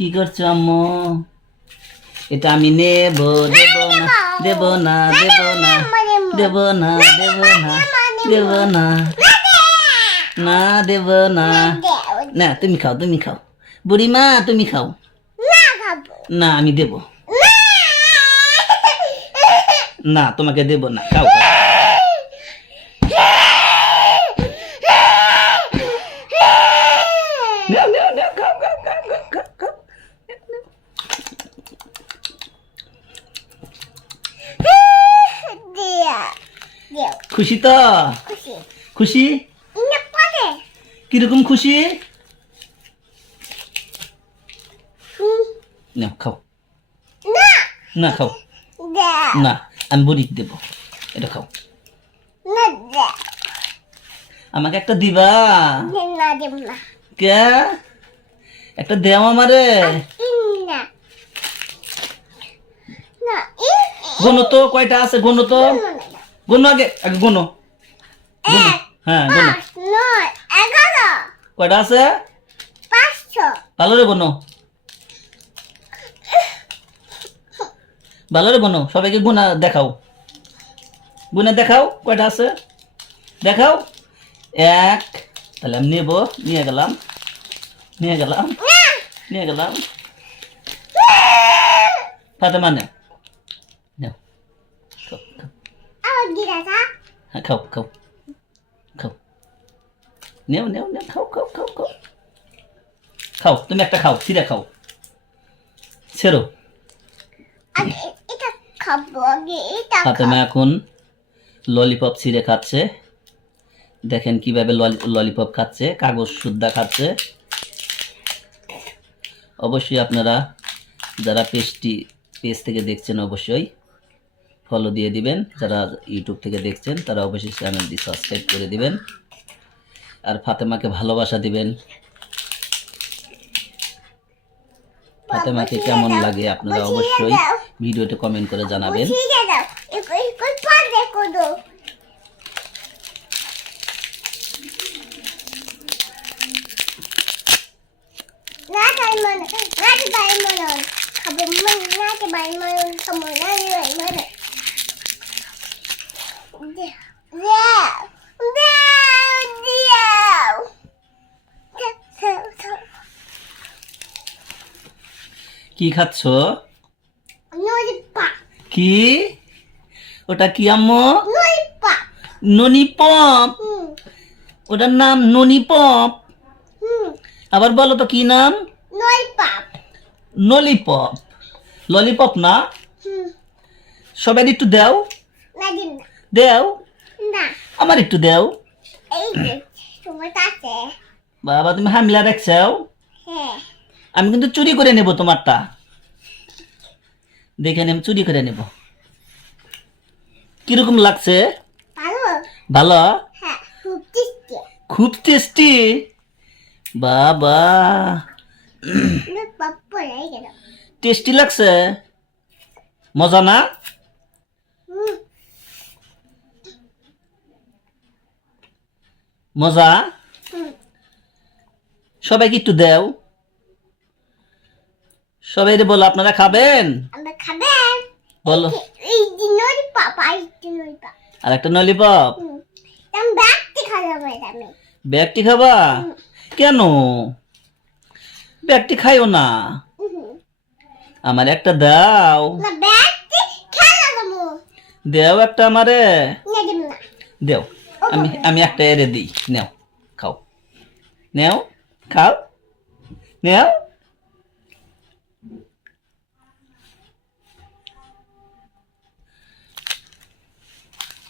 কি করছো আম্মু? এটা আমি নেব, দেব না, দেব না, দেব না, দেব না, দেব না, দেব না, না দেব না। না তুমি খাও, তুমি খাও, বুড়িমা তুমি খাও। না আমি দেব না, তোমাকে দেব না, খাও খাও। নাও, নাও, নাও, খাও, খাও, খাও, খাও, খাও, খাও। খুশি তো? খুশি? কিরকম খুশি? না খাও, না খাও, না আমি বুড়ি দেব, এটা খাও। আমাকে একটা দিবা? কে একটা দেও আমারে। গোনো তো কয়টা আছে, গোনো তো, গোনো আগে, আগে গোনো, গোনো, হ্যাঁ গোনো। কয়টা আছে? ভালো রে গোনো, ভালো রে গোনো, সবাইকে গুনা দেখাও, গুনা দেখাও কয়টা আছে, দেখাও। এক, তাহলে আমি নেবো, নিয়ে গেলাম, নিয়ে গেলাম, নিয়ে গেলাম। ফাতেমা নেও, নেও, খাও, খাও। হ্যাঁ খাও, খাও, খাও, নেও, নেও, নেও, খাও, খাও, খাও, খাও, খাও, তুমি একটা খাও, সিরা খাও, ছেড়ো। ফাতেমা এখন ললিপপ ছিঁড়ে খাচ্ছে, দেখেন কিভাবে ললিপপ খাচ্ছে, কাগজ সুদ্ধা খাচ্ছে। অবশ্যই আপনারা যারা পেজ থেকে দেখছেন অবশ্যই ফলো দিয়ে দিবেন, যারা ইউটিউব থেকে দেখছেন তারা অবশ্যই চ্যানেলটি সাবস্ক্রাইব করে দিবেন, আর ফাতেমাকে ভালোবাসা দিবেন। ফাতেমাকে কেমন লাগে আপনারা অবশ্যই ভিডিওতে কমেন্ট করে জানাবেন। কি খাচ্ছ? কি ওটা? কি আম্মু? ননিপপ। ওটার নাম ননিপপ? আবার বলো তো কি নাম? ললিপপ। ললিপপ না? সবাই একটু দাও, দাও, আমার একটু দাও। বাবা তুমি হামিলা দেখছাও, আমি কিন্তু চুরি করে নেব তোমারটা, দেখে আমি চুরি করে নেব। কিরকম লাগছে? ভালো, খুব টেস্টি। বাবা টেস্টি লাগছে, মজা না? মজা? সবাইকে একটু দাও, সবাই বলো আপনারা খাবেন, বলো। আর একটা ললিপপ, ব্যাগটি খাবা? কেন ব্যাগটি খাইও না, আমার একটা দাও, দেও একটা আমারে, দেও, আমি একটা এরে দিই, নেও খাও, নেও খাও, নেও।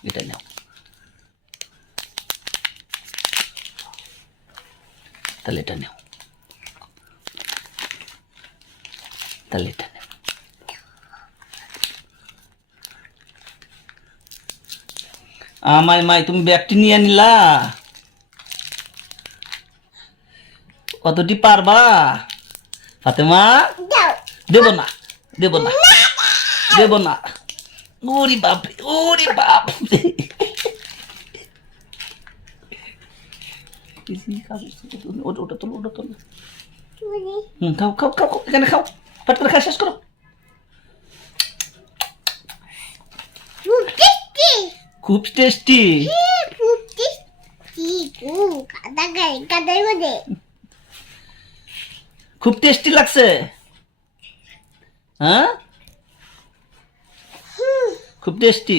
এটা নেও, তাহলে এটা নেও, তাহলে এটা নেও। আমায় মাই তুমি ব্যাগটি নিয়ে নিলা, কতটি পারবা? ফাতেমা দেব না, দেব না, দেব না। ওরে বাপ, ওরে বাপ। ওটা তোলো, ওটা তোলো। খাও খাও খাও খাও, এখানে খাও, ফট করে খাওয়া শেষ করো। খুব টেস্টি। খুব টেস্টি লাগছে, হ্যাঁ খুব টেস্টি।